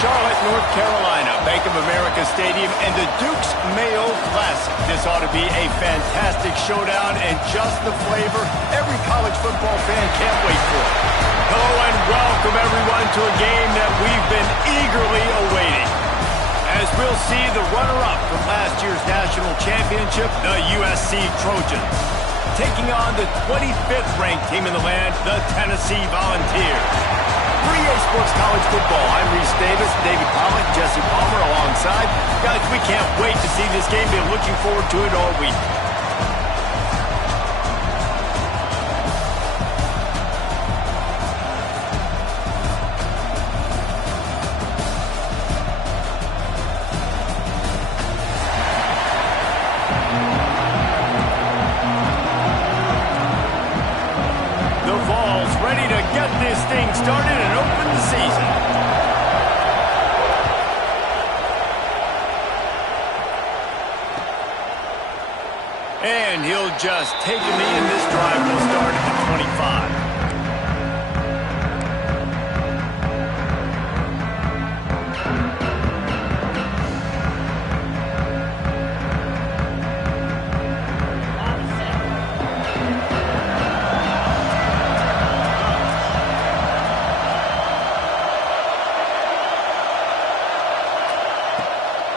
Charlotte, North Carolina, Bank of America Stadium, and the Duke's Mayo Classic. This ought to be a fantastic showdown and just the flavor every college football fan can't wait for. Hello and welcome everyone to a game that we've been eagerly awaiting. As we'll see the runner-up from last year's national championship, the USC Trojans, taking on the 25th ranked team in the land, the Tennessee Volunteers. For EA Sports College Football, I'm Reese Davis, David Pollack, Jesse Palmer alongside. Guys, we can't wait to see this game. Been looking forward to it all week. This thing started and opened the season. And he'll just take a knee, and this drive will start at the 25.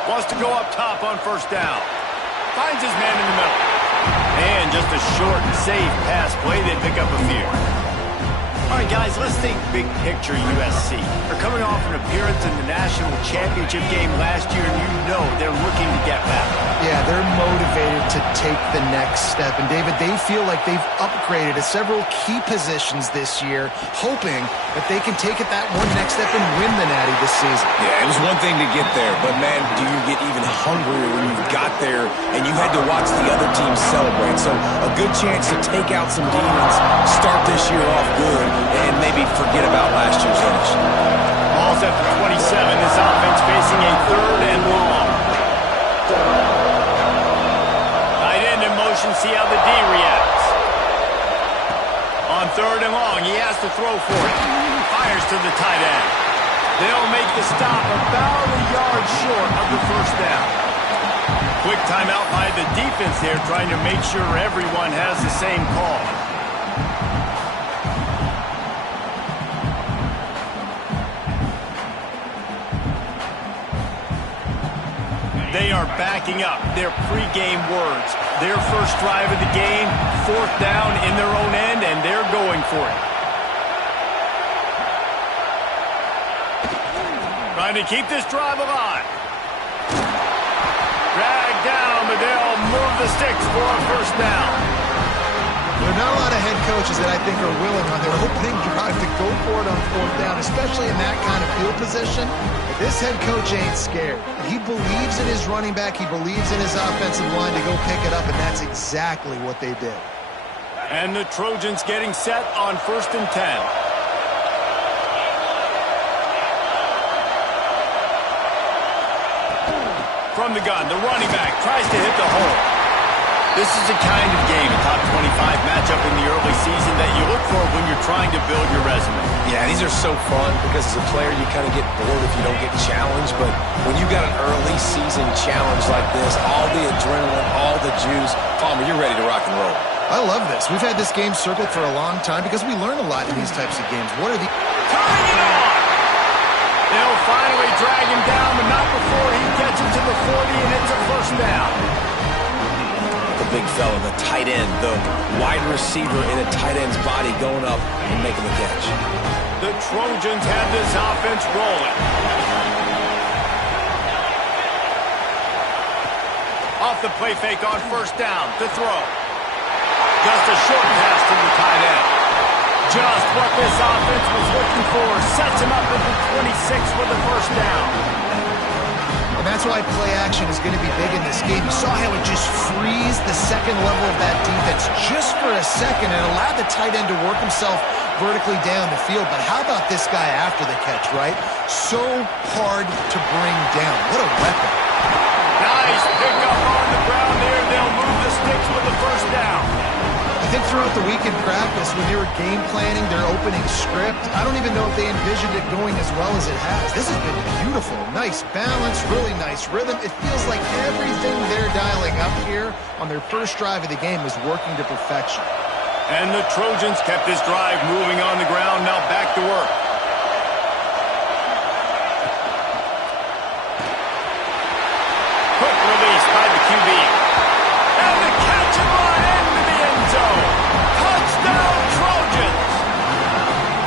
Wants to go up top on first down. Finds his man in the middle. And just a short and safe pass play. They pick up a few. All right, guys, let's think big picture USC. They're coming off an appearance in the national championship game last year, and you know they're looking to get back. Yeah, they're motivated to take the next step. And, David, they feel like they've upgraded at several key positions this year, hoping that they can take it that one next step and win the Natty this season. Yeah, it was one thing to get there, but, man, do you get even hungrier when you got there and you had to watch the other team celebrate. So a good chance to take out some demons, start this year off good, and maybe forget about last year's finish. Ball's at the 27. This offense facing a third and long. Tight end in motion, see how the D reacts. On third and long, he has to throw for it. Fires to the tight end. They'll make the stop about a yard short of the first down. Quick timeout by the defense there, trying to make sure everyone has the same call. They are backing up their pregame words. Their first drive of the game, fourth down in their own end, and they're going for it. Trying to keep this drive alive. Dragged down, but they'll move the sticks for a first down. There are not a lot of head coaches that I think are willing on their opening drive to go for it on fourth down, especially in that kind of field position. But this head coach ain't scared. He believes in his running back. He believes in his offensive line to go pick it up, and that's exactly what they did. And the Trojans getting set on 1st and 10. From the gun, the running back tries to hit the hole. This is the kind of game, a top 25 matchup in the early season that you look for when you're trying to build your resume. Yeah, these are so fun because as a player you kind of get bored if you don't get challenged, but when you got an early season challenge like this, all the adrenaline, all the juice, Palmer, you're ready to rock and roll. I love this. We've had this game circled for a long time because we learn a lot in these types of games. What are the... Tying it on! They'll finally drag him down, but not before he gets it to the 40 and it's a first down. The big fella, the tight end, the wide receiver in a tight end's body going up and making the catch. The Trojans have this offense rolling. Off the play fake on first down, to throw. Just a short pass to the tight end. Just what this offense was looking for. Sets him up at the 26 with the first down. And that's why play action is going to be big in this game. You saw how it just frees the second level of that defense just for a second and allowed the tight end to work himself vertically down the field. But how about this guy after the catch, right? So hard to bring down. What a weapon. Nice pick up on the ground there. They'll move the sticks with the first down. I think throughout the week in practice, when they were game planning their opening script, I don't even know if they envisioned it going as well as it has. This has been beautiful. Nice balance, really nice rhythm. It feels like everything they're dialing up here on their first drive of the game is working to perfection. And the Trojans kept this drive moving on the ground. Now back to work. Quick release by the QB. And the catch and run into the end zone. Touchdown, Trojans!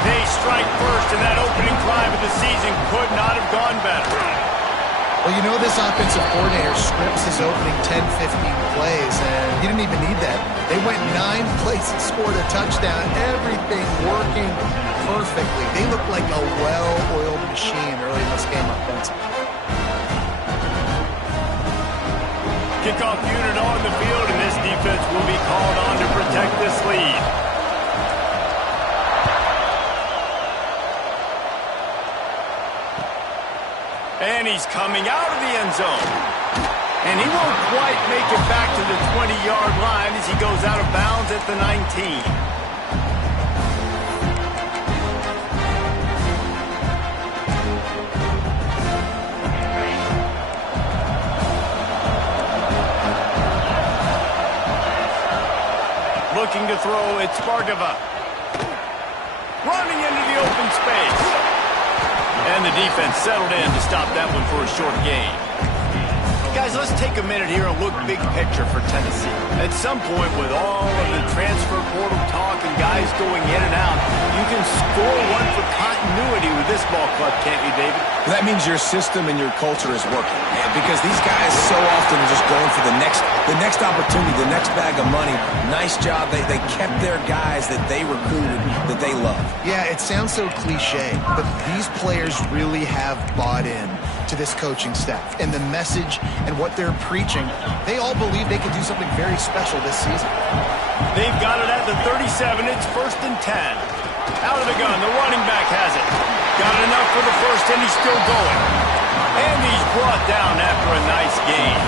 They strike first, and that opening drive of the season could not have gone better. Well, you know this offensive coordinator scripts his opening 10, 15 plays, and he didn't even need that. They went 9 plays and scored a touchdown. Everything working perfectly. They look like a well-oiled machine early in this game offensively. Kickoff unit on the field, and this defense will be called on to protect this lead. And he's coming out of the end zone. And he won't quite make it back to the 20-yard line as he goes out of bounds at the 19. Looking to throw, it's Bargava. Running into the open space. And the defense settled in to stop that one for a short gain. Guys, let's take a minute here and look big picture for Tennessee. At some point, with all of the transfer portal talk and guys going in and out, you can score one for continuity with this ball club, can't you, David? That means your system and your culture is working. Because these guys so often are just going for the next opportunity, the next bag of money. Nice job. They kept their guys that they recruited, that they love. Yeah, it sounds so cliche, but these players really have bought in to this coaching staff and the message and what they're preaching. They all believe they can do something very special this season. They've got it at the 37. It's 1st and 10. Out of the gun. The running back has it. Got it enough for the first, and he's still going. And he's brought down after a nice gain.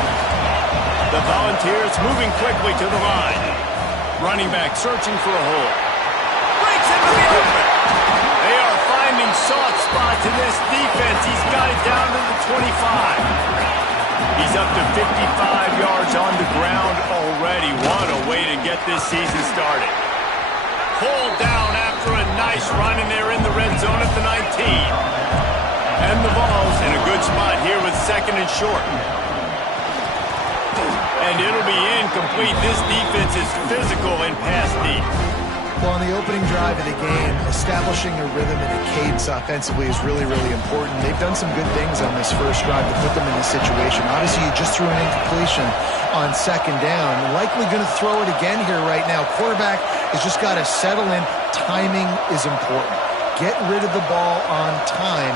The Volunteers moving quickly to the line. Running back searching for a hole. Breaks into the open. They are finding soft spots in this defense. He's got it down to the 25. He's up to 55 yards on the ground already. What a way to get this season started. Pulled down after a nice run, and they're in the red zone at the 19. And the Vols in a good spot here with 2nd and short. And it'll be incomplete. This defense is physical and pass deep. Well, on the opening drive of the game, establishing a rhythm and a cadence offensively is really, really important. They've done some good things on this first drive to put them in this situation. Obviously, you just threw an incompletion on 2nd down. Likely going to throw it again here right now. Quarterback has just got to settle in. Timing is important. Get rid of the ball on time.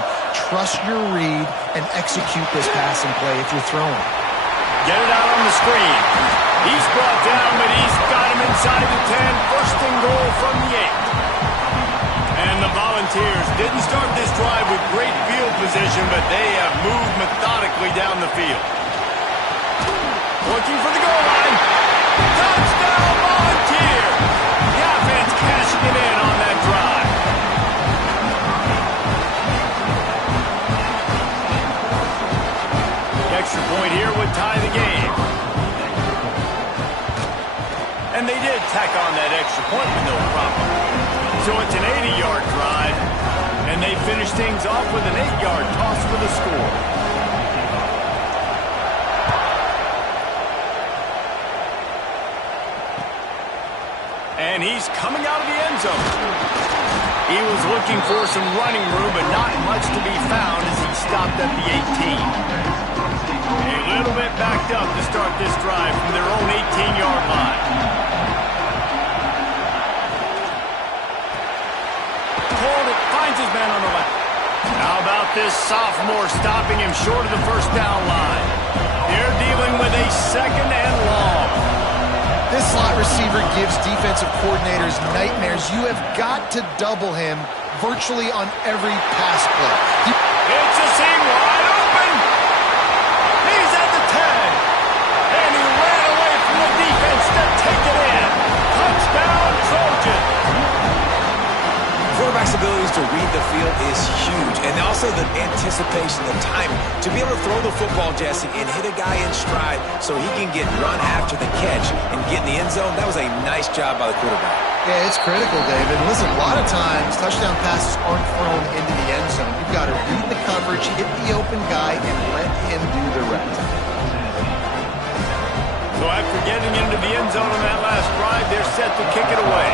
Trust your read and execute this passing play if you're throwing. Get it out on the screen. He's brought down, but he's got him inside the 10. 1st and goal from the 8. And the Volunteers didn't start this drive with great field position, but they have moved methodically down the field. Looking for the goal line. Touchdown, Volunteer! The offense cashing it in on that drive. The extra point here would tie the game. And they did tack on that extra point with no problem. So it's an 80-yard drive, and they finish things off with an 8-yard toss for the score. And he's coming out of the end zone. He was looking for some running room, but not much to be found as he stopped at the 18. A little bit backed up to start this drive from their own 18-yard line. Finds his man on the left. How about this sophomore stopping him short of the 1st down line? They're dealing with a 2nd and long. This slot receiver gives defensive coordinators nightmares. You have got to double him virtually on every pass play. It's a seam wide open. He's at the 10. And he ran away from the defense to take it in. Touchdown. touchdown, Trojans. Quarterback's abilities to read the field is huge, and also the anticipation, the timing. To be able to throw the football, Jesse, and hit a guy in stride so he can get run after the catch and get in the end zone, that was a nice job by the quarterback. Yeah, it's critical, David. Listen, a lot of times, touchdown passes aren't thrown into the end zone. You've got to read the coverage, hit the open guy, and let him do the rest. So after getting into the end zone on that last drive, they're set to kick it away.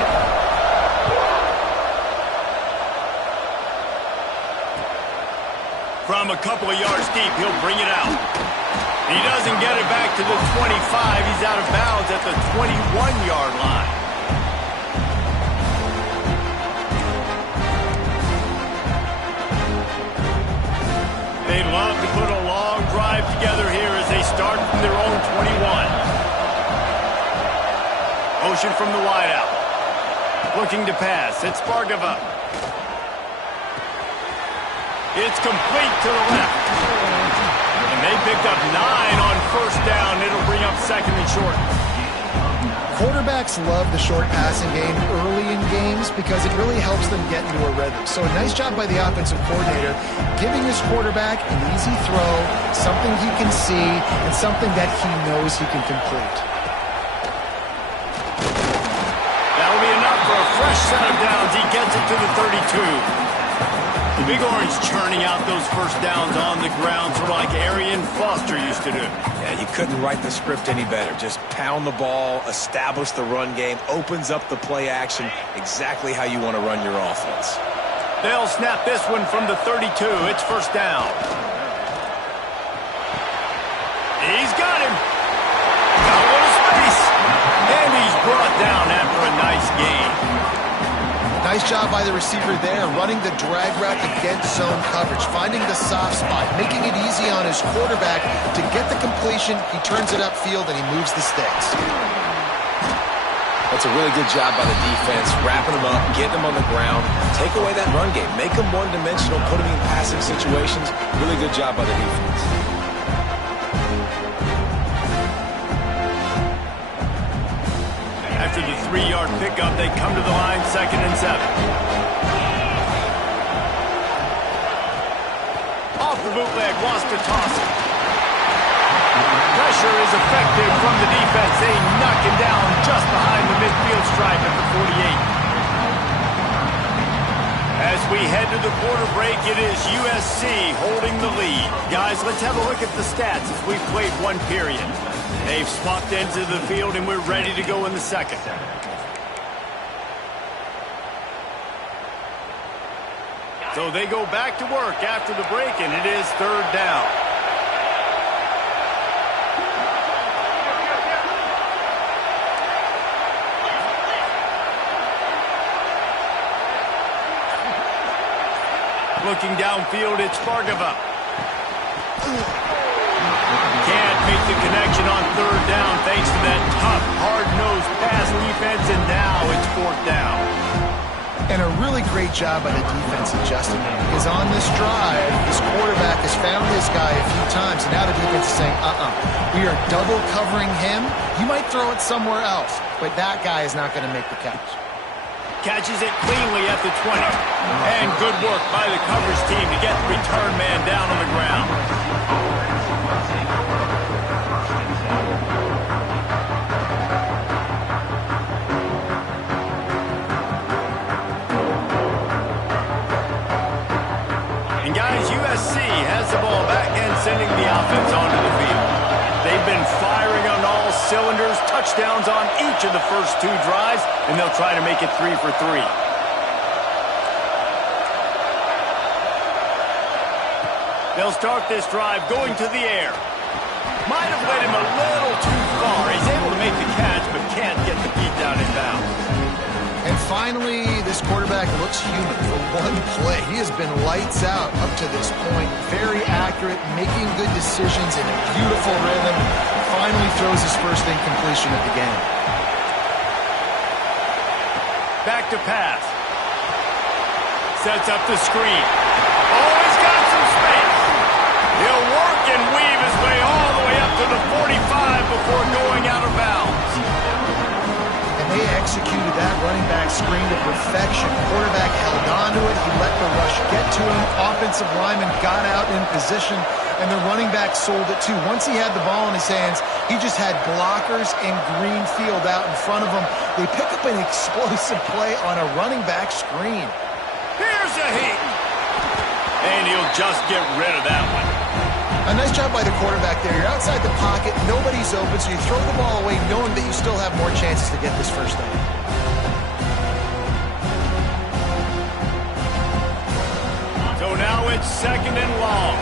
From a couple of yards deep, he'll bring it out. He doesn't get it back to the 25. He's out of bounds at the 21-yard line. They'd love to put a long drive together here as they start from their own 21. Motion from the wideout. Looking to pass. It's Bargava. It's complete to the left. And they picked up 9 on first down. It'll bring up second and short. Quarterbacks love the short passing game early in games because it really helps them get into a rhythm. So a nice job by the offensive coordinator giving his quarterback an easy throw, something he can see, and something that he knows he can complete. That'll be enough for a fresh set of downs. He gets it to the 32. The Big Orange churning out those first downs on the ground, sort of like Arian Foster used to do. Yeah, you couldn't write the script any better. Just pound the ball, establish the run game, opens up the play action, exactly how you want to run your offense. They'll snap this one from the 32. It's first down. He's got him. Got a little space. And he's brought down after a nice gain. Nice job by the receiver there, running the drag route against zone coverage, finding the soft spot, making it easy on his quarterback to get the completion. He turns it upfield, and he moves the sticks. That's a really good job by the defense, wrapping them up, getting them on the ground, take away that run game, make them one-dimensional, put them in passing situations. Really good job by the defense. After the 3-yard pickup, they come to the line, 2nd and 7. Off the bootleg, wants to toss it. Pressure is effective from the defense. They knock him down just behind the midfield stripe at the 48. As we head to the quarter break, it is USC holding the lead. Guys, let's have a look at the stats as we've played one period. They've swapped into the field, and we're ready to go in the second. So they go back to work after the break, and it is 3rd down. Looking downfield, it's Bargava. Can't make the connection on 3rd down thanks to that tough, hard-nosed pass defense, and now it's 4th down. And a really great job by the defense adjusting him, because on this drive, this quarterback has found this guy a few times, and now the defense is saying, we are double covering him. You might throw it somewhere else, but that guy is not going to make the catch. Catches it cleanly at the 20. And good work by the coverage team to get the return man down on the ground. And guys, USC has the ball back and sending the offense onto the field. They've been firing on all cylinders, touchdowns on each of the first 2 drives, and they'll try to make it 3 for 3. They'll start this drive going to the air. Might have led him a little too far. He's able to make the catch, but can't get the feet down in bounds. And finally, this quarterback looks human for one play. He has been lights out up to this point. Very accurate, making good decisions in a beautiful rhythm. Finally throws his first incompletion of the game. Back to pass. Sets up the screen. Oh, he's got some space. He'll work and weave his way all the way up to the 45 before going out of bounds. And they they executed that running back screen to perfection. Quarterback held on to it. He let the rush get to him. Offensive lineman got out in position, and the running back sold it too. Once he had the ball in his hands, he just had blockers and green field out in front of him. They pick up an explosive play on a running back screen. Here's a heat. And he'll just get rid of that one. A nice job by the quarterback there. You're outside the pocket, nobody's open, so you throw the ball away knowing that you still have more chances to get this first down. So now it's 2nd and long.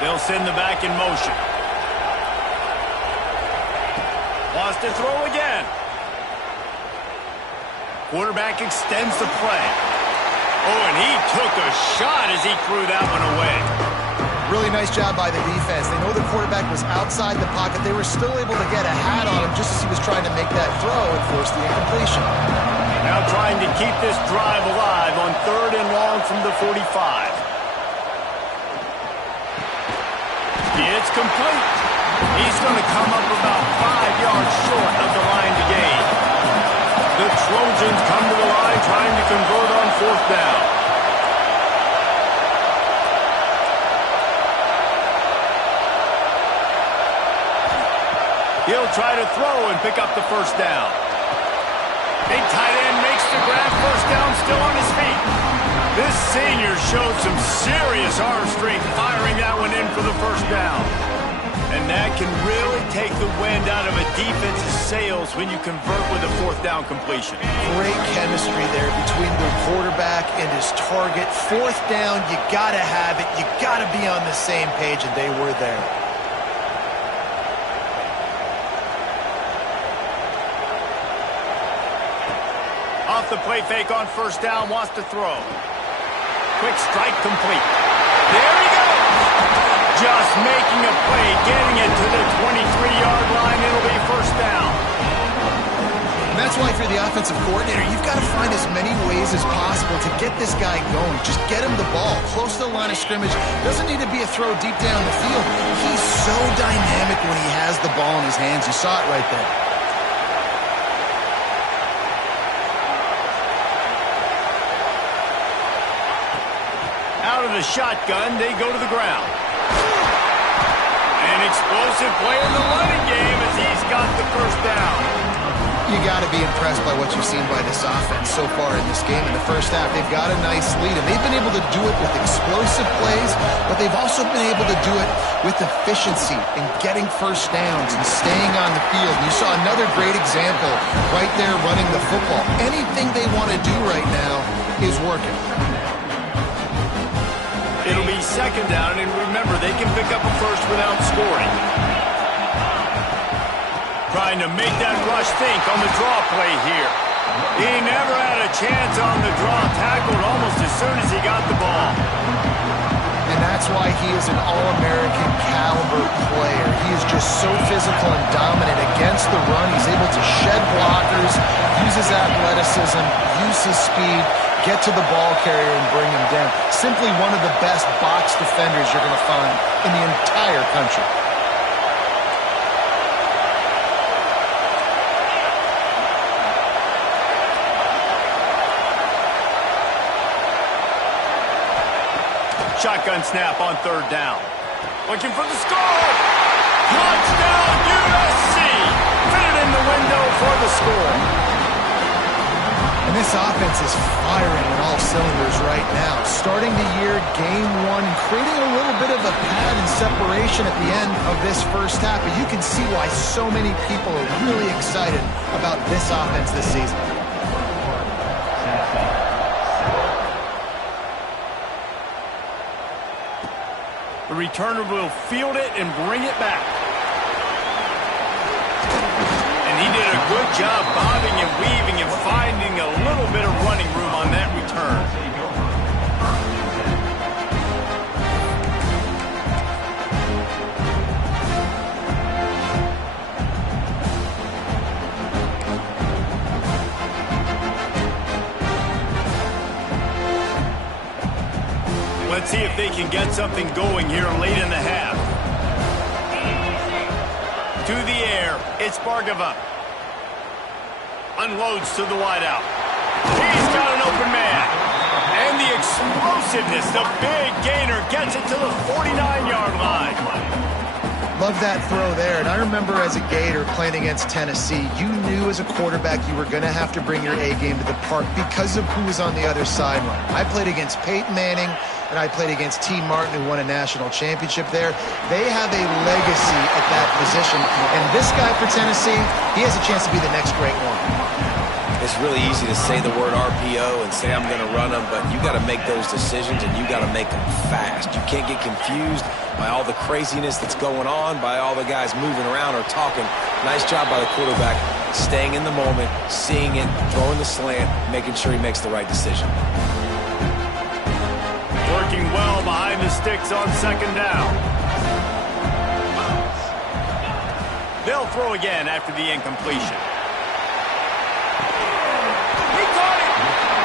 They'll send the back in motion. Wants to throw again. Quarterback extends the play. Oh, and he took a shot as he threw that one away. Really nice job by the defense. They know the quarterback was outside the pocket. They were still able to get a hat on him just as he was trying to make that throw and force the incompletion. Now trying to keep this drive alive on 3rd and long from the 45. It's complete. He's going to come up about 5 yards short of the line to gain. The Trojans come to the line trying to convert on 4th down. He'll try to throw and pick up the 1st down. Big tight end makes the grab. 1st down, still on his feet. This senior showed some serious arm strength firing that one in for the 1st down. And that can really take the wind out of a defense's sails when you convert with a 4th down completion. Great chemistry there between the quarterback and his target. 4th down, you got to have it. You got to be on the same page, and they were there. Off the play fake on 1st down, wants to throw. Quick strike complete. There he goes! Just making a play, getting it to the 23-yard line. It'll be 1st down. And that's why if you're the offensive coordinator, you've got to find as many ways as possible to get this guy going. Just get him the ball close to the line of scrimmage. Doesn't need to be a throw deep down the field. He's so dynamic when he has the ball in his hands. You saw it right there. Out of the shotgun, they go to the ground. An explosive play in the running game as he's got the 1st down. You got to be impressed by what you've seen by this offense so far in this game. In the 1st half, they've got a nice lead, and they've been able to do it with explosive plays, but they've also been able to do it with efficiency and getting 1st downs and staying on the field. And you saw another great example right there running the football. Anything they want to do right now is working. It'll be 2nd down, and remember, they can pick up a 1st without scoring. Trying to make that rush think on the draw play here. He never had a chance on the draw, tackled almost as soon as he got the ball. And that's why he is an All-American caliber player. He is just so physical and dominant against the run. He's able to shed blockers, use his athleticism, use his speed, get to the ball carrier and bring him down. Simply one of the best box defenders you're going to find in the entire country. Shotgun snap on 3rd down. Looking for the score. Touchdown USC. Fit it in the window for the score. And this offense is firing on all cylinders right now. Starting the year, game 1, creating a little bit of a pad and separation at the end of this 1st half. But you can see why so many people are really excited about this offense this season. The returner will field it and bring it back. And he did a good job bobbing and weaving and finding a little bit of running room on that return. Let's see if they can get something going here late in the half. To the air, it's Bargava. Unloads to the wideout. He's got an open man. And the explosiveness, the big gainer gets it to the 49-yard line. Love that throw there. And I remember as a Gator playing against Tennessee, you knew as a quarterback you were going to have to bring your A game to the park because of who was on the other sideline. I played against Peyton Manning, and I played against T. Martin, who won a national championship there. They have a legacy at that position. And this guy for Tennessee, he has a chance to be the next great one. It's really easy to say the word RPO and say I'm going to run them, but you got to make those decisions and you got to make them fast. You can't get confused by all the craziness that's going on, by all the guys moving around or talking. Nice job by the quarterback, staying in the moment, seeing it, throwing the slant, making sure he makes the right decision. Working well behind the sticks on second down. They'll throw again after the incompletion.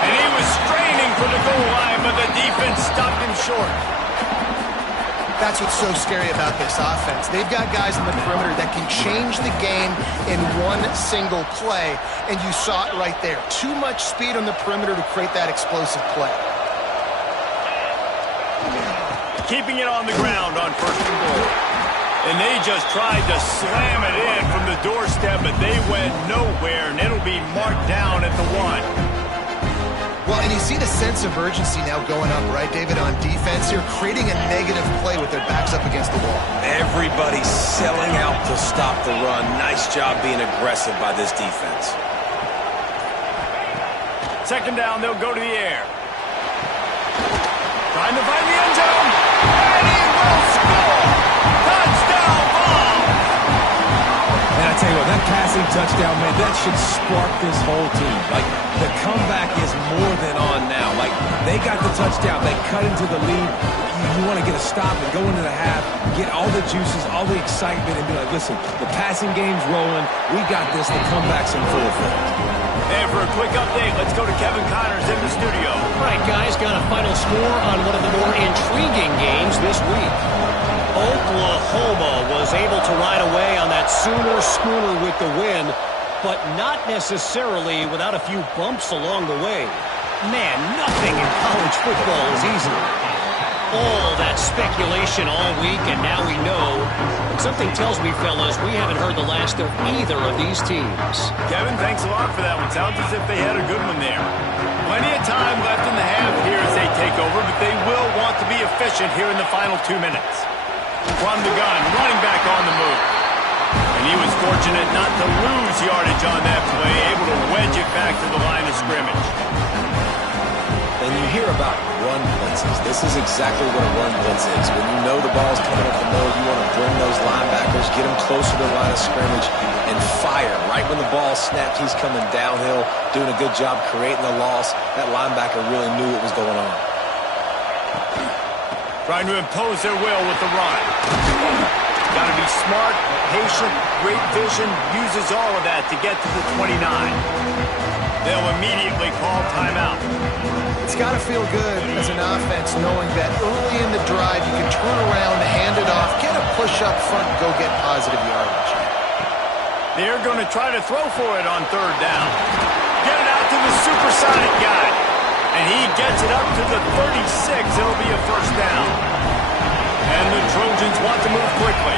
And he was straining for the goal line, but the defense stopped him short. That's what's so scary about this offense. They've got guys in the perimeter that can change the game in one single play, and you saw it right there. Too much speed on the perimeter to create that explosive play. Keeping it on the ground on first and goal. And they just tried to slam it in from the doorstep, but they went nowhere, and it'll be marked down at the 1. Well, and you see the sense of urgency now going up, right, David, on defense here, creating a negative play with their backs up against the wall. Everybody's selling out to stop the run. Nice job being aggressive by this defense. Second down, they'll go to the air. Trying to find the end zone. And he will score! Touchdown ball! And I tell you what, that passing touchdown, man, that should spark this whole team. Like, the comeback is more than on now. Like, they got the touchdown. They cut into the lead. You want to get a stop and go into the half, get all the juices, all the excitement, and be like, listen, the passing game's rolling. We got this. The comeback's in full effect. And for a quick update, let's go to Kevin Connors in the studio. All right, guys, got a final score on one of the more intriguing games this week. Oklahoma was able to ride away on that Sooner schooner with the win, but not necessarily without a few bumps along the way. Man, nothing in college football is easy. All that speculation all week, and now we know. Something tells me, fellas, we haven't heard the last of either of these teams. Kevin, thanks a lot for that one. Sounds as if they had a good one there. Plenty of time left in the half here as they take over, but they will want to be efficient here in the final 2 minutes. From the gun, running back on the move. And he was fortunate not to lose yardage on that play, able to wedge it back to the line of scrimmage. And you hear about run blitzes. This is exactly what a run blitz is. When you know the ball's coming up the middle, you want to bring those linebackers, get them closer to the line of scrimmage, and fire. Right when the ball snapped, he's coming downhill, doing a good job creating the loss. That linebacker really knew what was going on. Trying to impose their will with the run. Got to be smart, patient, great vision, uses all of that to get to the 29. They'll immediately call timeout. It's got to feel good as an offense knowing that early in the drive you can turn around, hand it off, get a push up front, and go get positive yardage. They're going to try to throw for it on third down. Get it out to the supersonic guy. And he gets it up to the 36. It'll be a first down. And the Trojans want to move quickly.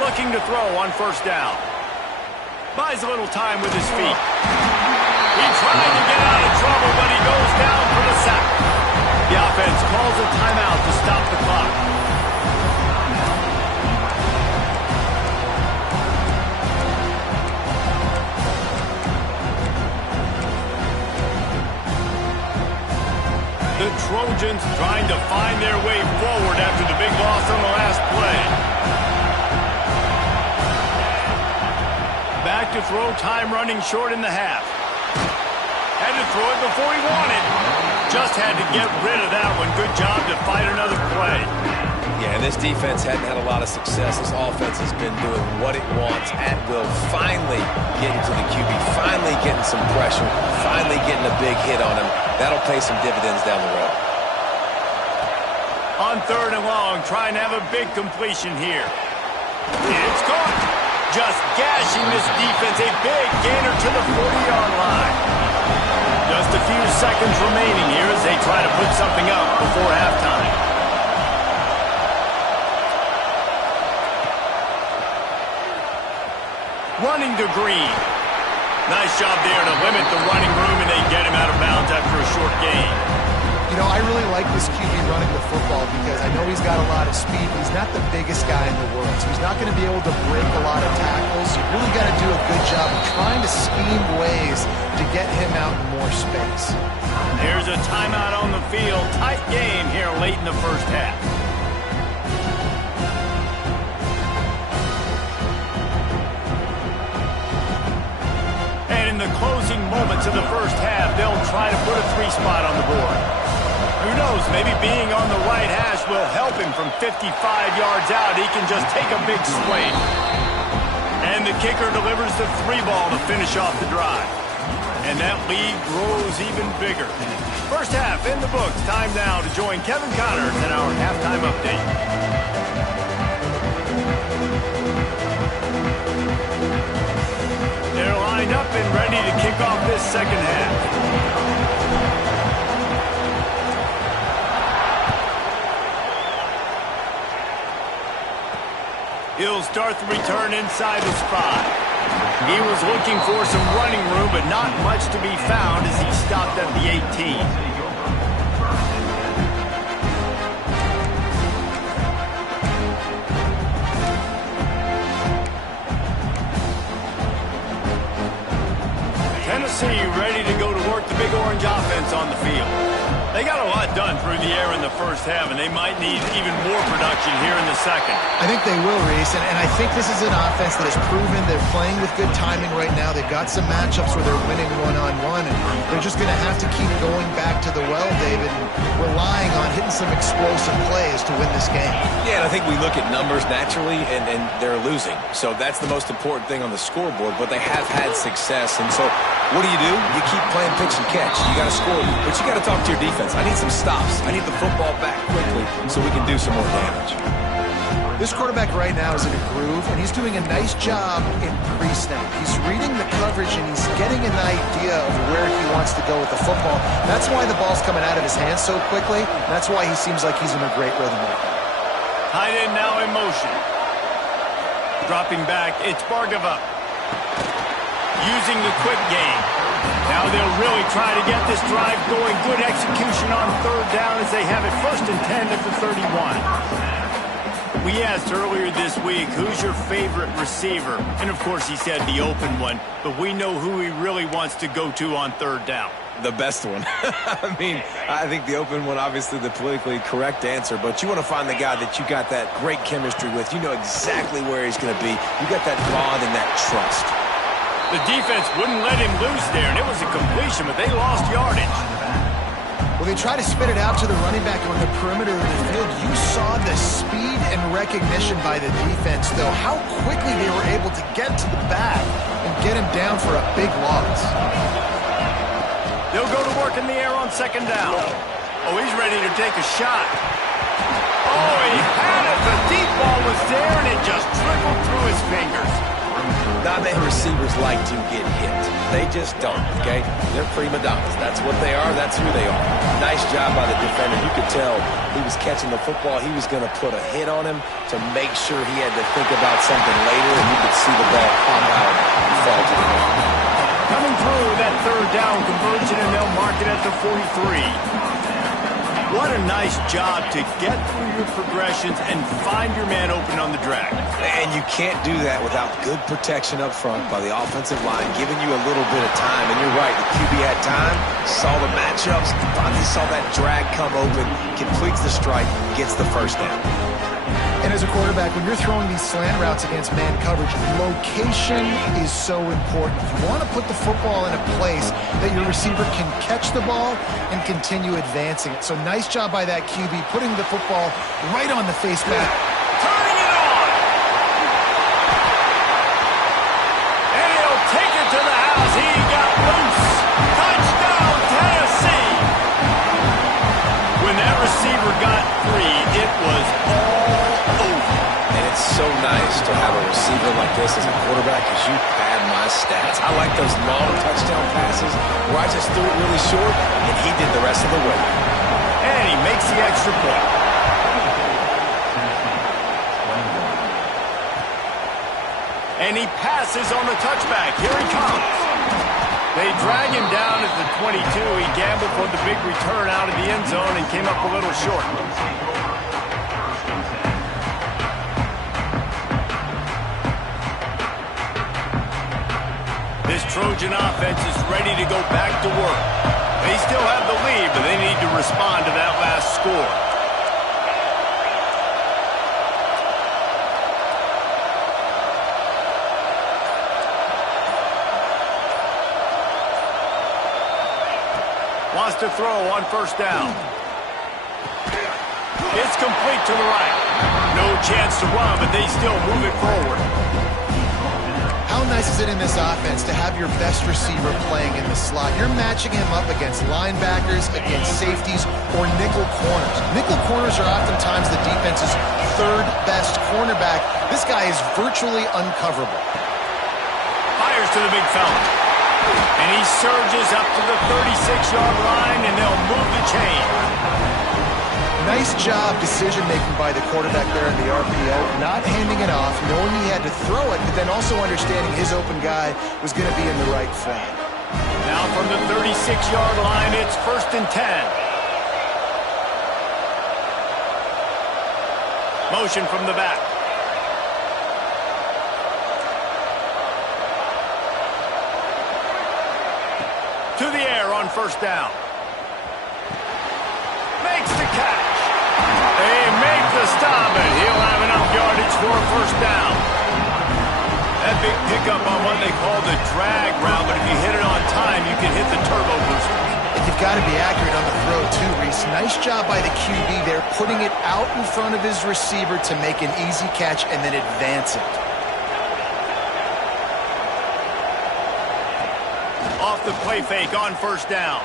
Looking to throw on first down. Buys a little time with his feet. He tried to get out of trouble, but he goes down for the sack. The offense calls a timeout to stop the clock. The Trojans trying to find their way forward after the big loss on the last play. Back to throw, time running short in the half. Had to throw it before he wanted. Just had to get rid of that one. Good job to fight another play. Yeah, and this defense hadn't had a lot of success. This offense has been doing what it wants at will. Finally getting to the QB, finally getting some pressure, finally getting a big hit on him. That'll pay some dividends down the road. On 3rd and long, trying to have a big completion here. It's caught. Just gashing this defense. A big gainer to the 40-yard line. Just a few seconds remaining here as they try to put something up before halftime. Running to Green. Nice job there to limit the running room, and they get him out of bounds after a short gain. You know, I really like this QB running the football because I know he's got a lot of speed, but he's not the biggest guy in the world. So he's not going to be able to break a lot of tackles. You really got to do a good job of trying to scheme ways to get him out in more space. There's a timeout on the field. Tight game here late in the first half. In the closing moments of the first half, they'll try to put a 3 spot on the board. Who knows, maybe being on the right hash will help him from 55 yards out. He can just take a big swing. And the kicker delivers the 3 ball to finish off the drive. And that lead grows even bigger. First half in the books. Time now to join Kevin Connors in our halftime update. They're lined up and ready to kick off this second half. He'll start the return inside the spot. He was looking for some running room, but not much to be found as he stopped at the 18. Tennessee ready to go to work the Big Orange offense on the field. They got a lot done through the air in the first half, and they might need even more production here in the second. I think they will, Reese, and I think this is an offense that has proven they're playing with good timing right now. They've got some matchups where they're winning one-on-one, and they're just going to have to keep going back to the well, David, and relying on hitting some explosive plays to win this game. Yeah, and I think we look at numbers naturally, and they're losing. So that's the most important thing on the scoreboard, but they have had success. And so what do? You keep playing pitch and catch. You got to score, but you got to talk to your defense. I need some stops. I need the football back quickly so we can do some more damage. This quarterback right now is in a groove, and he's doing a nice job in pre-snap. He's reading the coverage, and he's getting an idea of where he wants to go with the football. That's why the ball's coming out of his hands so quickly. That's why he seems like he's in a great rhythm right now. Tight end now in motion. Dropping back, it's Bargava. Using the quick game. Now they'll really try to get this drive going. Good execution on 3rd down as they have it 1st and 10 at the 31. We asked earlier this week, who's your favorite receiver? And of course he said the open one, but we know who he really wants to go to on 3rd down. The best one. I mean, I think the open one, obviously the politically correct answer, but you want to find the guy that you got that great chemistry with. You know exactly where he's going to be. You got that bond and that trust. The defense wouldn't let him loose there, and it was a completion, but they lost yardage. Well, they try to spit it out to the running back on the perimeter of the field. You saw the speed and recognition by the defense, though, how quickly they were able to get to the back and get him down for a big loss. They'll go to work in the air on 2nd down. Oh, he's ready to take a shot. Oh, he had it. The deep ball was there, and it just trickled through his fingers. Not many receivers like to get hit. They just don't, okay? They're prima donnas. That's what they are. That's who they are. Nice job by the defender. You could tell he was catching the football. He was going to put a hit on him to make sure he had to think about something later, and you could see the ball pop out and fall to the ground. Coming through that 3rd down conversion, and they'll mark it at the 43. What a nice job to get through your progressions and find your man open on the drag. And you can't do that without good protection up front by the offensive line, giving you a little bit of time. And you're right, the QB had time, saw the matchups, finally saw that drag come open, completes the strike, gets the 1st down. And As a quarterback, when you're throwing these slant routes against man coverage, location is so important. You want to put the football in a place that your receiver can catch the ball and continue advancing it. So nice job by that QB, putting the football right on the face mask. Turning it on! And he'll take it to the house. He got loose. Touchdown, Tennessee! When that receiver got free, it was all over. And it's so nice to have a receiver like this as a quarterback because you pad my stats. I like those long touchdown passes where I just threw it really short and he did the rest of the work. And he makes the extra point. And he passes on the touchback. Here he comes. They drag him down at the 22. He gambled for the big return out of the end zone and came up a little short. This Trojan offense is ready to go back to work. They still have the lead, but they need to respond to that last score. Wants to throw on first down. It's complete to the right. No chance to run, but they still move it forward. How nice is it in this offense to have your best receiver playing in the slot? You're matching him up against linebackers, against safeties, or nickel corners. Nickel corners are oftentimes the defense's third best cornerback. This guy is virtually uncoverable. Fires to the big fella. And he surges up to the 36-yard line, and they'll move the chain. Nice job decision-making by the quarterback there in the RPO, not handing it off, knowing he had to throw it, but then also understanding his open guy was going to be in the right front. Now from the 36-yard line, it's 1st and 10. Motion from the back. To the air on first down. Makes the catch. They make the stop, and he'll have enough yardage for a first down. That big pickup on what they call the drag route, but if you hit it on time, you can hit the turbo booster. And you've got to be accurate on the throw, too, Reese. Nice job by the QB there, putting it out in front of his receiver to make an easy catch and then advance it. Off the play fake on first down.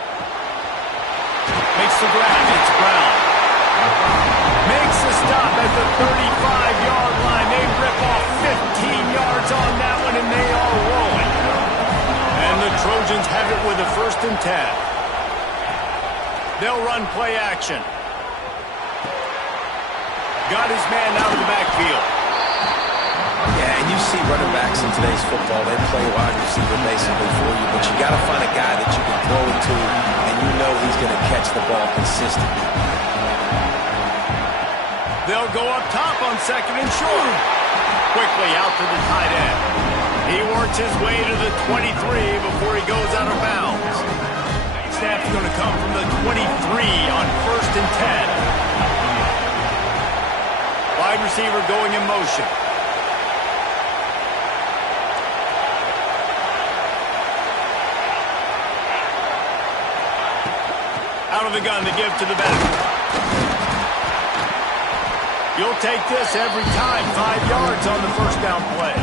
Makes the grab. It's Brown. Makes the stop at the 35-yard line. They rip off 15 yards on that one, and they are rolling. And the Trojans have it with a 1st and 10. They'll run play action. Got his man out of the backfield. Yeah, and you see running backs in today's football, they play wide receiver basically for you, but you got to find a guy that you can throw it to, and you know he's going to catch the ball consistently. They'll go up top on 2nd and short. Quickly out to the tight end. He works his way to the 23 before he goes out of bounds. Snap's going to come from the 23 on 1st and 10. Wide receiver going in motion. Out of the gun to give to the back. You'll take this every time. 5 yards on the first down play.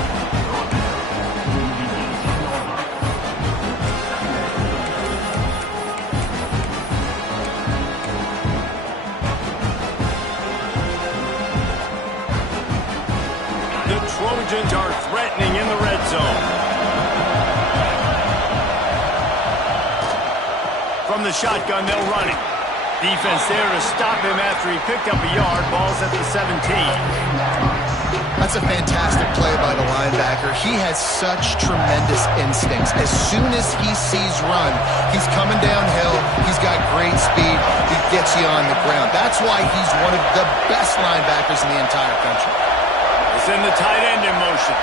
The Trojans are threatening in the red zone. From the shotgun, they'll run it. Defense there to stop him after he picked up a yard. Ball's at the 17. That's a fantastic play by the linebacker. He has such tremendous instincts. As soon as he sees run, he's coming downhill. He's got great speed. He gets you on the ground. That's why he's one of the best linebackers in the entire country. It's in the tight end in motion.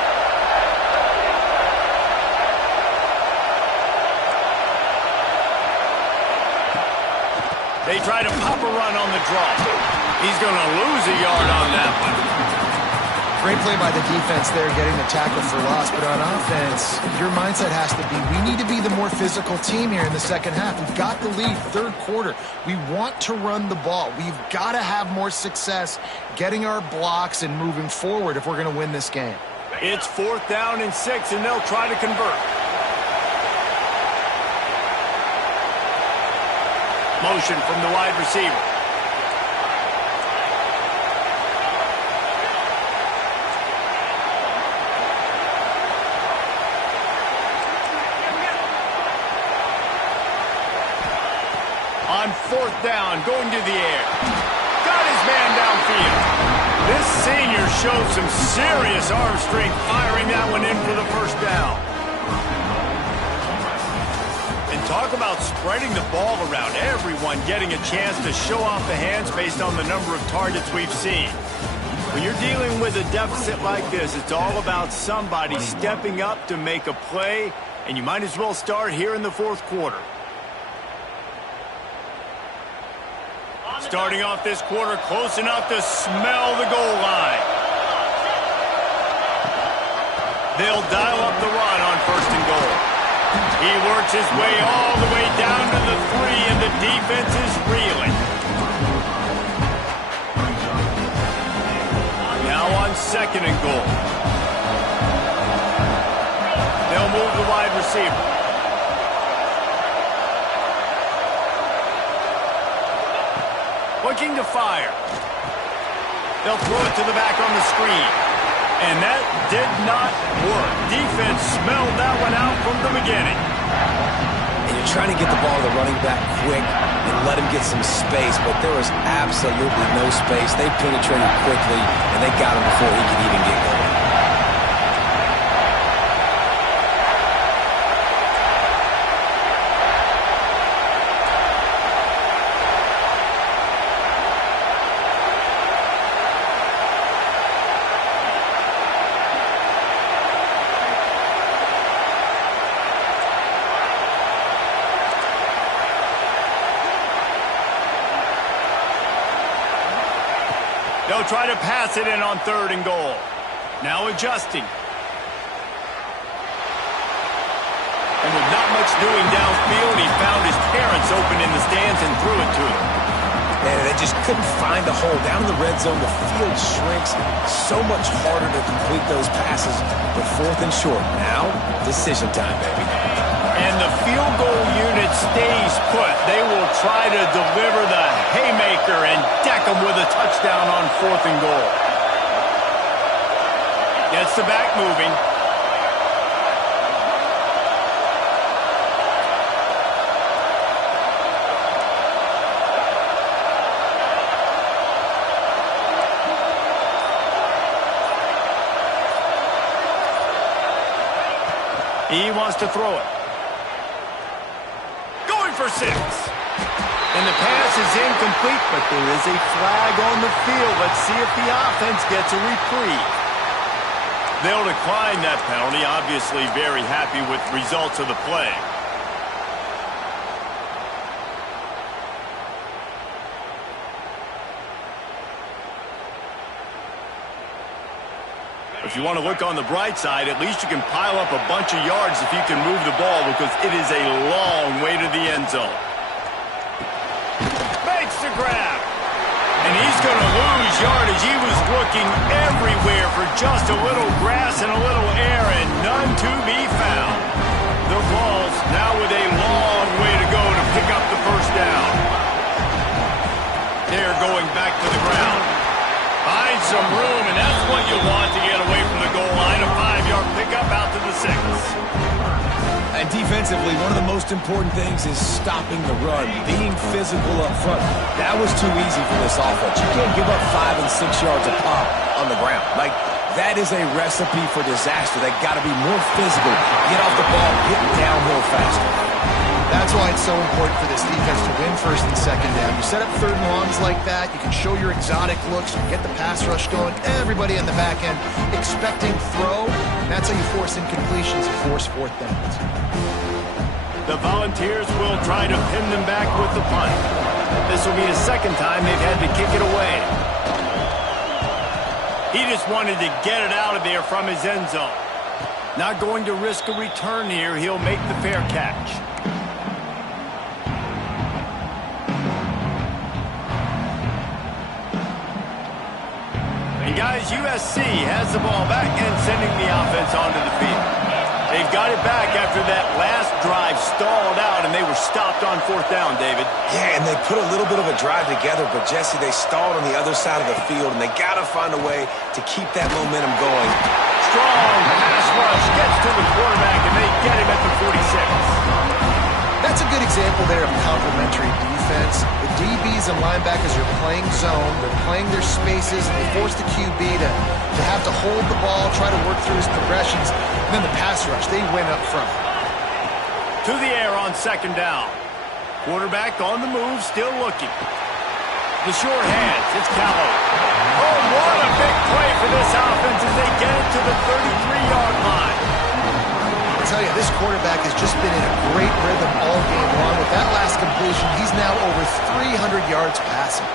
They try to pop a run on the draw. He's going to lose a yard on that one. Great play by the defense there, getting the tackle for loss. But on offense, your mindset has to be, we need to be the more physical team here in the second half. We've got the lead, third quarter. We want to run the ball. We've got to have more success getting our blocks and moving forward if we're going to win this game. It's 4th down and 6, and they'll try to convert. Motion from the wide receiver. On 4th down, going to the air. Got his man downfield. This senior showed some serious arm strength firing that one in for the first down. And talk about spreading the ball around. Everyone getting a chance to show off the hands based on the number of targets we've seen. When you're dealing with a deficit like this, it's all about somebody stepping up to make a play, and you might as well start here in the 4th quarter. Starting off this quarter close enough to smell the goal line. They'll dial up the run on 1st and goal. He works his way all the way down to the 3, and the defense is reeling. Now on 2nd and goal. They'll move the wide receiver. Looking to fire. They'll throw it to the back on the screen. And that did not work. Defense smelled that one out from the beginning. And you're trying to get the ball to the running back quick and let him get some space, but there was absolutely no space. They penetrated quickly, and they got him before he could even get going. They'll try to pass it in on 3rd and goal. Now adjusting. And with not much doing downfield, he found his parents open in the stands and threw it to them. Man, they just couldn't find a hole. Down in the red zone, the field shrinks. So much harder to complete those passes. But 4th and short. Now, decision time, baby. And the field goal unit stays put. They will try to deliver the haymaker and deck them with a touchdown on 4th and goal. Gets the back moving. He wants to throw it. For 6. And the pass is incomplete, but there is a flag on the field. Let's see if the offense gets a reprieve. They'll decline that penalty, obviously very happy with the results of the play. If you want to look on the bright side, at least you can pile up a bunch of yards if you can move the ball, because it is a long way to the end zone. Makes the grab. And he's going to lose yardage. He was looking everywhere for just a little grass and a little air, and none to be found. The Vols now with a long way to go to pick up the 1st down. They're going back to the ground. Find some room, and that's what you want to get away from the goal line. A 5-yard pickup out to the 6. And defensively, one of the most important things is stopping the run, being physical up front. That was too easy for this offense. You can't give up 5 and 6 yards a pop on the ground. Like, that is a recipe for disaster. They got to be more physical, get off the ball, get downhill faster. That's why it's so important for this defense to win 1st and 2nd down. You set up 3rd and longs like that, you can show your exotic looks, you can get the pass rush going, everybody in the back end expecting throw, and that's how you force incompletions and force 4th downs. The Volunteers will try to pin them back with the punt. This will be the 2nd time they've had to kick it away. He just wanted to get it out of there from his end zone. Not going to risk a return here. He'll make the fair catch. And guys, USC has the ball back and sending the offense onto the field. They've got it back after that last drive stalled out, and they were stopped on 4th down, David. Yeah, and they put a little bit of a drive together, but, Jesse, they stalled on the other side of the field, and they got to find a way to keep that momentum going. Strong pass rush gets to the quarterback, and they get him at the 46. That's a good example there of complementary defense. The DBs and linebackers are playing zone. They're playing their spaces, and they force the QB to have to hold the ball, try to work through his progressions. And then the pass rush, they win up front. To the air on 2nd down. Quarterback on the move, still looking. The short hands, it's Callow. Oh, what a big play for this offense as they get it to the 33-yard line. I tell you, this quarterback has just been in a great rhythm all game long. With that last completion, he's now over 300 yards passing.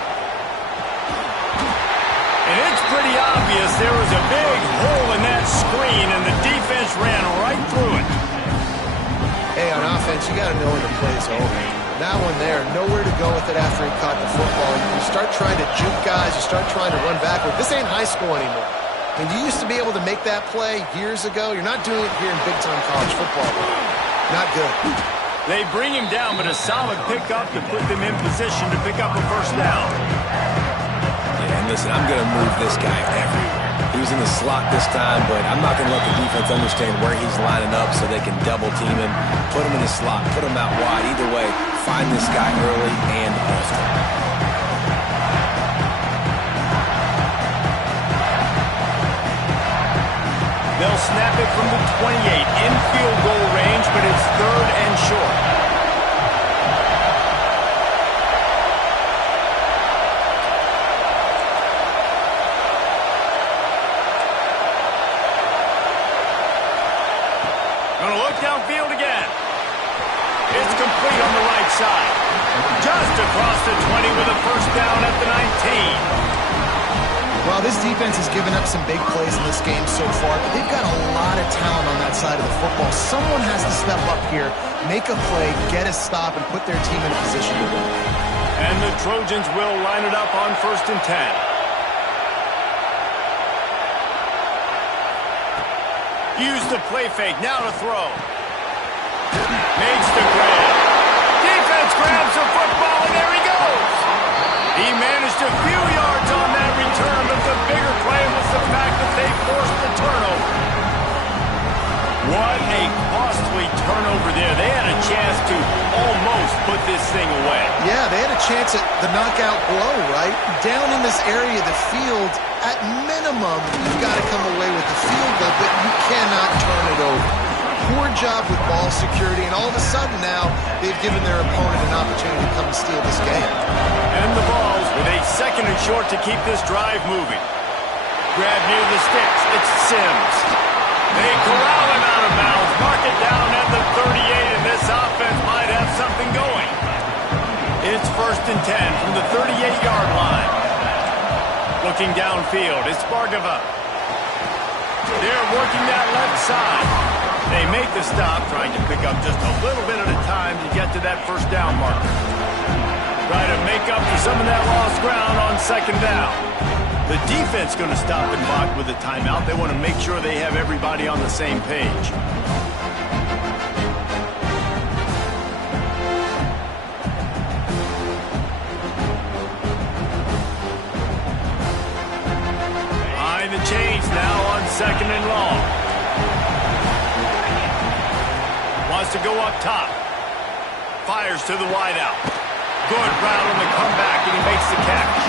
And it's pretty obvious there was a big hole in that screen, and the defense ran right through it. Hey, on offense, you got to know when the play's over. That one there, nowhere to go with it after he caught the football. You start trying to juke guys, you start trying to run backward. This ain't high school anymore. And you used to be able to make that play years ago. You're not doing it here in big-time college football. Not good. They bring him down, but a solid pickup to put them in position to pick up a 1st down. Yeah, and listen, I'm going to move this guy everywhere. He was in the slot this time, but I'm not going to let the defense understand where he's lining up so they can double team him, put him in the slot, put him out wide. Either way, find this guy early and often. They'll snap it from the 28 in field goal range, but it's 3rd and short. Going to look downfield again. It's complete on the right side. Just across the 20 with a 1st down at the 19. Well, this defense has given up some big plays in this game so far, but they've got a lot of talent on that side of the football. Someone has to step up here, make a play, get a stop, and put their team in a position to win. And the Trojans will line it up on 1st and 10. Use the play fake, now to throw. Makes the grab. Defense grabs the football, and there he goes. He managed a few yards on that return, but the bigger play was the fact that they forced the turnover. What a costly turnover there. They had a chance to almost put this thing away. Yeah, they had a chance at the knockout blow, right? Down in this area of the field, at minimum, you've got to come away with the field goal, but you cannot turn it over. Poor job with ball security, and all of a sudden now, they've given their opponent an opportunity to come and steal this game. And the balls with a 2nd and short to keep this drive moving. Grab near the sticks. It's Sims. They corral him out of bounds. Mark it down at the 38, and this offense might have something going. It's 1st and 10 from the 38-yard line. Looking downfield, it's Bargava. They're working that left side. They make the stop, trying to pick up just a little bit at a time to get to that 1st down marker. Try to make up for some of that lost ground on 2nd down. The defense going to stop and block with a timeout. They want to make sure they have everybody on the same page. Behind the chains now on 2nd and long. Wants to go up top. Fires to the wideout. Good route on the comeback, and he makes the catch.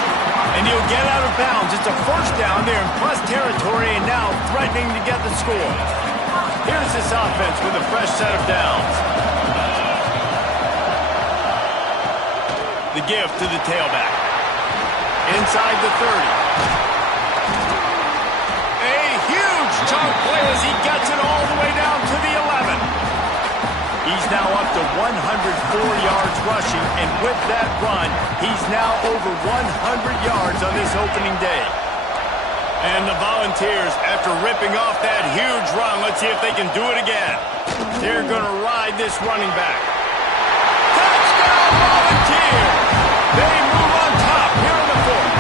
And he'll get out of bounds. It's a 1st down. They're in plus territory and now threatening to get the score. Here's this offense with a fresh set of downs. The give to the tailback. Inside the 30. A huge chunk play as he gets it all the way down to the 11. He's now up to 104 yards rushing, and with that run, he's now over 100 yards on this opening day. And the Volunteers, after ripping off that huge run, let's see if they can do it again. They're going to ride this running back. Touchdown, Volunteers! They move on top here in the fourth.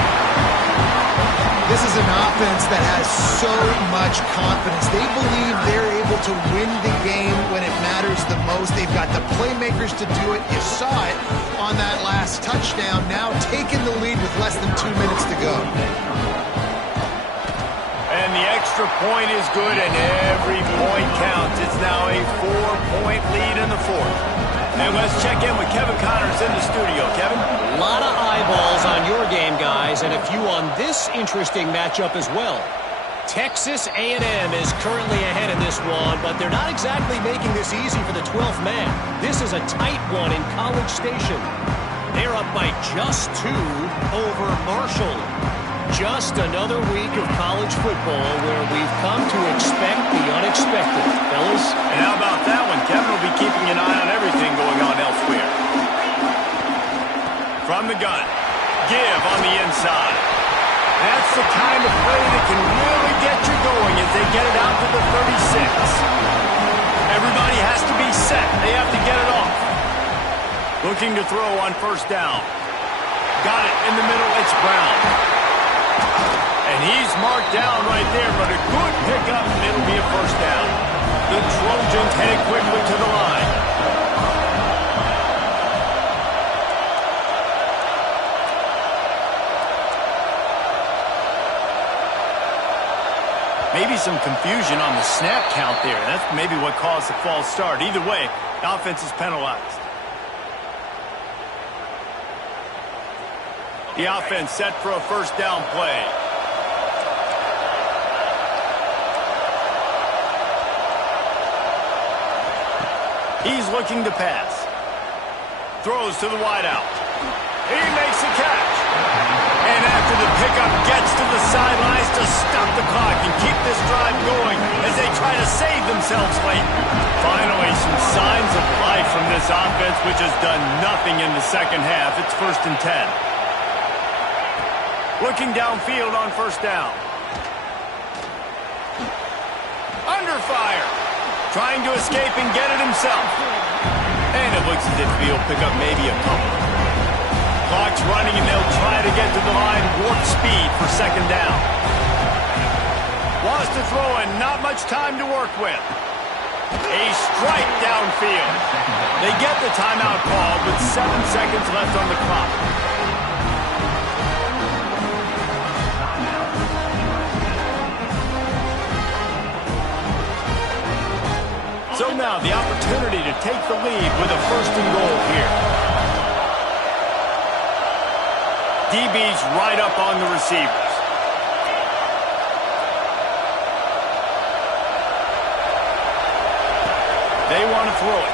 This is an offense that has so much confidence. They believe they're able to win the game when it matters the most. They've got the playmakers to do it. You saw it on that last touchdown. Now taking the lead with less than 2 minutes to go. And the extra point is good, and every point counts. It's now a 4-point lead in the fourth. And let's check in with Kevin Connors in the studio. Kevin? A lot of eyeballs on your game, guys, and a few on this interesting matchup as well. Texas A&M is currently ahead in this one, but they're not exactly making this easy for the 12th man. This is a tight one in College Station. They're up by just 2 over Marshall. Just another week of college football where we've come to expect the unexpected, fellas. And how about that one? Kevin will be keeping an eye on everything going on elsewhere. From the gun. Give on the inside. That's the kind of play that can really get you going as they get it out to the 36. Everybody has to be set. They have to get it off. Looking to throw on first down. Got it in the middle. It's Brown. And he's marked down right there, but a good pickup, and it'll be a first down. The Trojans headed quickly to the line. Maybe some confusion on the snap count there. That's maybe what caused the false start. Either way, the offense is penalized. The offense set for a first down play. He's looking to pass. Throws to the wideout. He makes a catch. And after the pickup gets to the sidelines to stop the clock and keep this drive going as they try to save themselves late. Finally, some signs of life from this offense, which has done nothing in the second half. It's 1st and 10. Looking downfield on first down. Under fire. Trying to escape and get it himself. And it looks as if he'll pick up maybe a couple. Clock's running and they'll try to get to the line warp speed for second down. Wants to throw and not much time to work with. A strike downfield. They get the timeout called with 7 seconds left on the clock. So now the opportunity to take the lead with a 1st and goal here. DB's right up on the receivers. They want to throw it.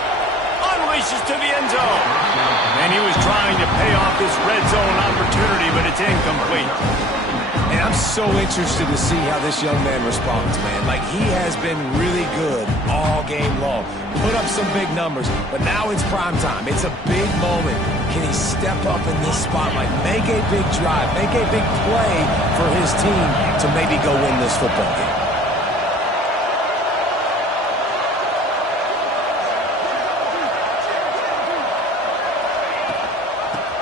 Unleashes to the end zone. And he was trying to pay off this red zone opportunity, but it's incomplete. And I'm so interested to see how this young man responds, man. Like, he has been really good all game long. Put up some big numbers, but now it's prime time. It's a big moment. Can he step up in this spotlight, make a big drive, make a big play for his team to maybe go win this football game?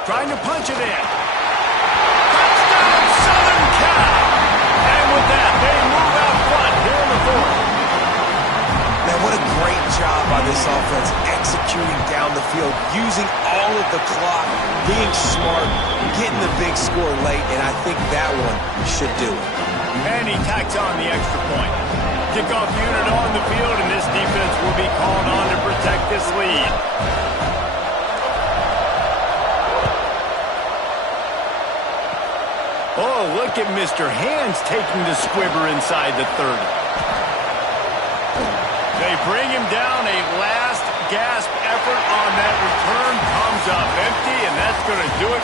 Trying to punch it in. Touchdown, Southern Cal. And with that, they move out front here in the fourth. Man, what a great job by this offense executing down the field, using all of the clock, being smart, getting the big score late, and I think that one should do it. And he tacks on the extra point. Kickoff unit on the field, and this defense will be called on to protect this lead. Oh, look at Mr. Hands taking the squibber inside the 30. They bring him down. A last gasp effort on that return comes up empty, and that's going to do it for